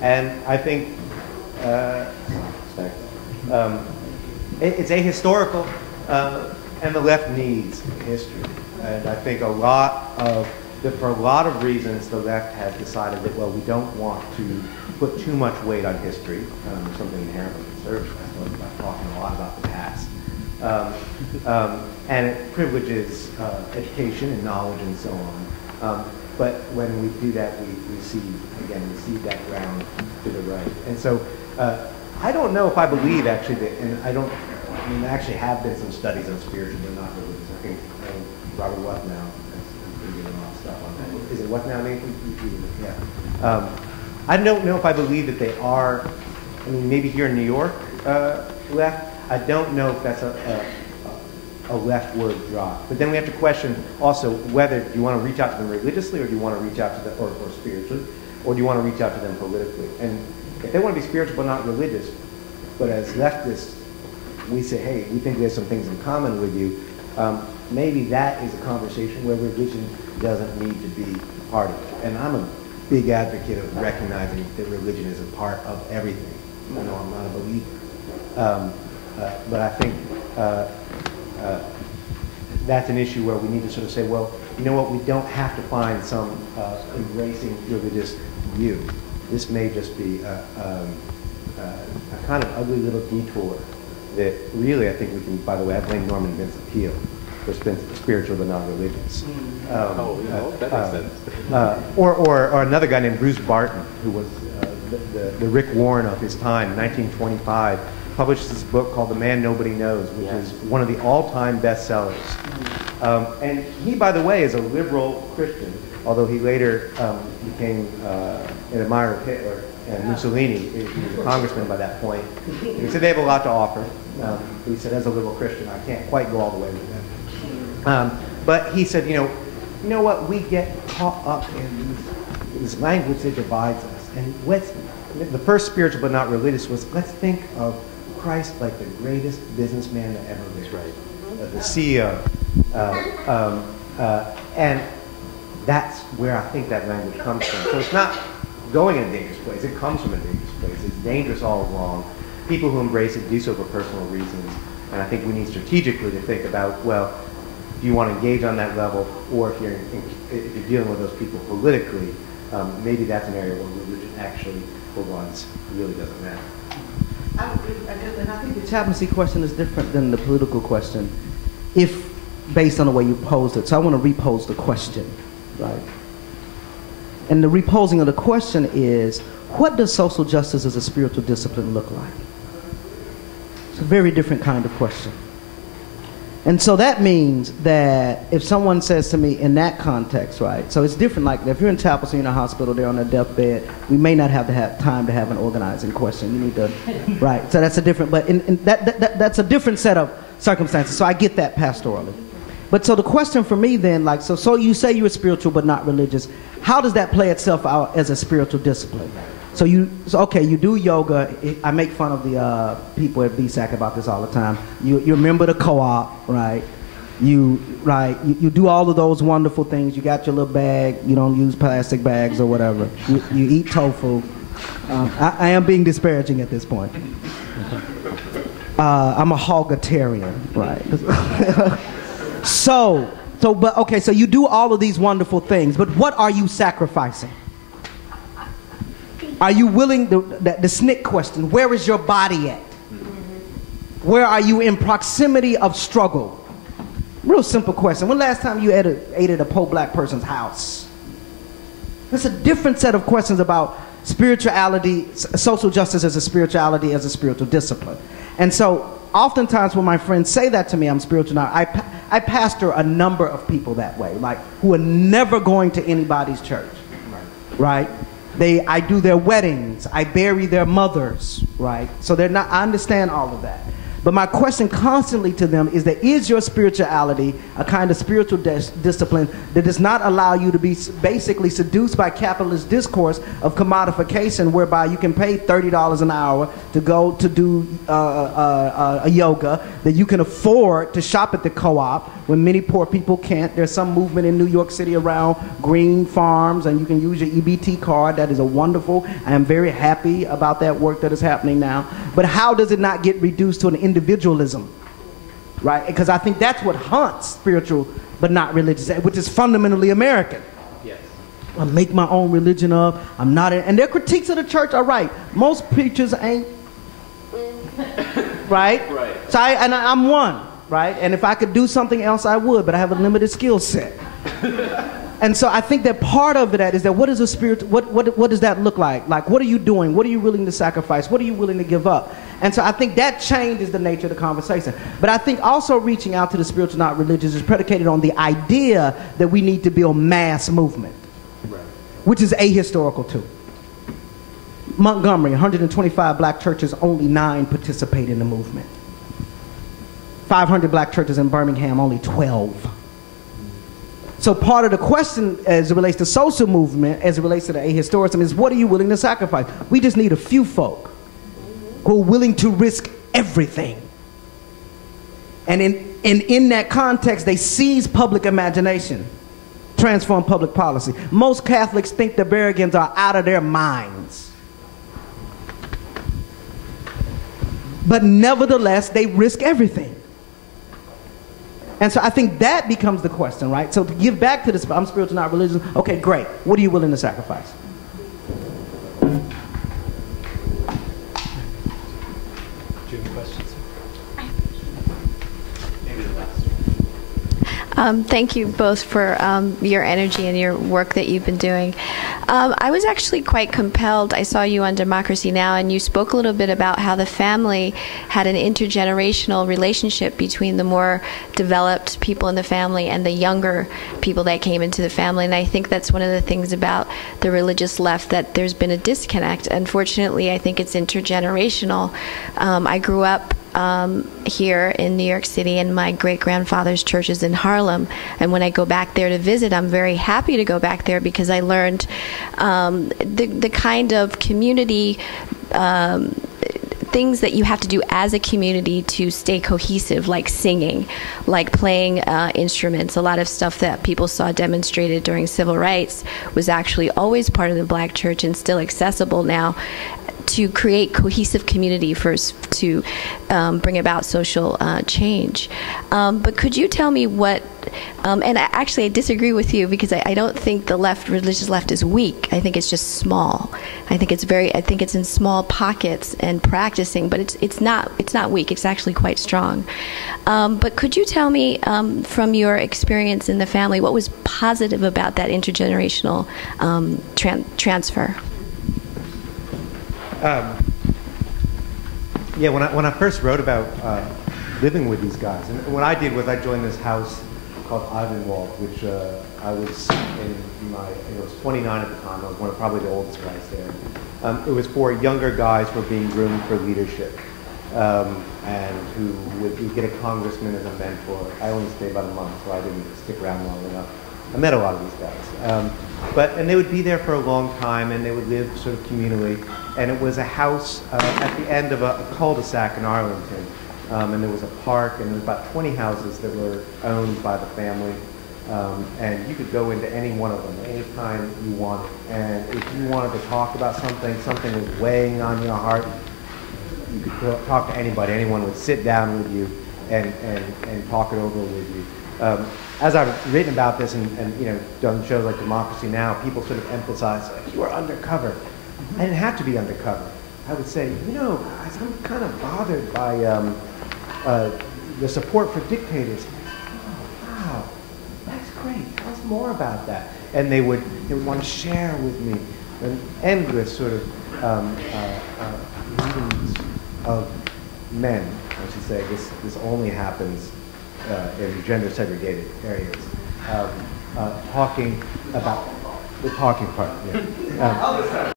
And I think it's ahistorical, and the left needs history. And I think for a lot of reasons, the left has decided that, well, we don't want to put too much weight on history. There's something inherently conservative about talking a lot about the past. And it privileges education and knowledge and so on. But when we do that, we see that ground to the right. And so I don't know if I believe, actually, that, and there actually have been some studies on spiritual but not religious. I think Robert Whatnow has been doing a lot of stuff on that. Is it Whatnow, Nathan? Yeah. I don't know if I believe that they are, maybe here in New York, left. I don't know if that's a leftward drop. But then we have to question also whether you want to reach out to them religiously, or do you want to reach out to them, or spiritually, or do you want to reach out to them politically? And if they want to be spiritual but not religious, but as leftists, we say, hey, we think there's some things in common with you, maybe that is a conversation where religion doesn't need to be part of it. And I'm a big advocate of recognizing that religion is a part of everything. I'm not a believer. But I think that's an issue where we need to sort of say, well, you know what, we don't have to find some embracing religious view. This may just be a kind of ugly little detour that really, I think we can, by the way, I blame Norman Vincent's appeal for spiritual but not religious. That makes sense. Or another guy named Bruce Barton, who was the Rick Warren of his time, 1925, published this book called The Man Nobody Knows, which is one of the all-time bestsellers. And he, by the way, is a liberal Christian, although he later became an admirer of Hitler and Mussolini. He was a congressman by that point. And he said they have a lot to offer. He said, as a liberal Christian, I can't quite go all the way with them. But he said, you know what, we get caught up in this language that divides us. And the first spiritual but not religious was, let's think of Christ like the greatest businessman that ever lived. Right. The CEO. And that's where I think that language comes from. So it's not going in a dangerous place. It comes from a dangerous place. It's dangerous all along. People who embrace it do so for personal reasons. And I think we need strategically to think about, well, do you want to engage on that level? Or if you're dealing with those people politically, maybe that's an area where religion actually, for once, really doesn't matter. And I think the chaplaincy question is different than the political question, if based on the way you posed it. So I want to repose the question, right? And the reposing of the question is, what does social justice as a spiritual discipline look like? It's a very different kind of question. And so that means that if someone says to me in that context, right, so it's different, like if you're in chapel, so you're in a hospital, they're on their deathbed, we may not have to have time to have an organizing question. You need to, right, so that's a different, but that's a different set of circumstances. So I get that pastorally. But so the question for me then, like, so you say you're spiritual but not religious. How does that play itself out as a spiritual discipline? So you do yoga. I make fun of the people at BSAC about this all the time. You remember the co-op, right? You do all of those wonderful things. You got your little bag. You don't use plastic bags or whatever. You eat tofu. I am being disparaging at this point. I'm a hogatarian, right? So you do all of these wonderful things, but what are you sacrificing? Are you willing, the SNCC question, where is your body at? Where are you in proximity of struggle? Real simple question. When last time you ate at a poor black person's house? That's a different set of questions about spirituality, social justice as a spirituality, as a spiritual discipline. And so oftentimes when my friends say that to me, I'm spiritual now, I pastor a number of people that way, like who are never going to anybody's church, right? I do their weddings, I bury their mothers, right? So they're not, I understand all of that. But my question constantly to them is that is your spirituality a kind of spiritual discipline that does not allow you to be basically seduced by capitalist discourse of commodification, whereby you can pay $30 an hour to go to do a yoga, that you can afford to shop at the co-op when many poor people can't. There's some movement in New York City around green farms, and you can use your EBT card. That is a wonderful. I am very happy about that work that is happening now. But how does it not get reduced to an individualism, right? Because I think that's what haunts spiritual but not religious, which is fundamentally American. Yes. I make my own religion up. I'm not, and their critiques of the church are right. Most preachers ain't, right? Right. So I'm one, right? And if I could do something else, I would, but I have a limited skill set. And so I think that part of that is that what is a spirit, what does that look like? Like, what are you doing? What are you willing to sacrifice? What are you willing to give up? And so I think that changes the nature of the conversation. But I think also reaching out to the spiritual, not religious, is predicated on the idea that we need to build mass movement, right, which is ahistorical too. Montgomery, 125 black churches, only 9 participate in the movement. 500 black churches in Birmingham, only 12. So part of the question as it relates to social movement, as it relates to the ahistoricism, is what are you willing to sacrifice? We just need a few folk who are willing to risk everything. And in that context, they seize public imagination, transform public policy. Most Catholics think the Berrigans are out of their minds. But nevertheless, they risk everything. And so I think that becomes the question, right? So to give back to this, I'm spiritual, not religious. Okay, great. What are you willing to sacrifice? Do you have questions? Maybe the last one. Thank you both for your energy and your work that you've been doing. I was actually quite compelled. I saw you on Democracy Now! And you spoke a little bit about how the family had an intergenerational relationship between the more developed people in the family and the younger people that came into the family. And I think that's one of the things about the religious left, that there's been a disconnect. Unfortunately, I think it's intergenerational. I grew up here in New York City, and my great-grandfather's church is in Harlem. And when I go back there to visit, I'm very happy to go back there because I learned the kind of community things that you have to do as a community to stay cohesive, like singing, like playing instruments. A lot of stuff that people saw demonstrated during civil rights was actually always part of the black church and still accessible now, to create cohesive community to bring about social change. But could you tell me what, and I disagree with you, because I don't think the religious left is weak. I think it's just small. I think it's in small pockets and practicing, but it's not weak. It's actually quite strong. But could you tell me from your experience in the family, what was positive about that intergenerational transfer? Yeah, when I first wrote about living with these guys, and what I did was I joined this house called Ivanwald, which I was I was 29 at the time. I was probably the oldest guys there. It was for younger guys who were being groomed for leadership, and who would get a congressman as a mentor. I only stayed about a month, so I didn't stick around long enough. I met a lot of these guys. And they would be there for a long time, and they would live sort of communally. And it was a house at the end of a cul-de-sac in Arlington. And there was a park, and there was about 20 houses that were owned by the family. And you could go into any one of them anytime you wanted. And if you wanted to talk about something was weighing on your heart, you could talk to anybody. Anyone would sit down with you and talk it over with you. As I've written about this and done shows like Democracy Now!, people sort of emphasize, like, you are undercover. I didn't have to be undercover. I would say, guys, I'm kind of bothered by the support for dictators. Oh, wow, that's great. Tell us more about that. And they would want to share with me an endless sort of meetings of men. I should say this only happens in gender segregated areas, talking about the talking part. Yeah.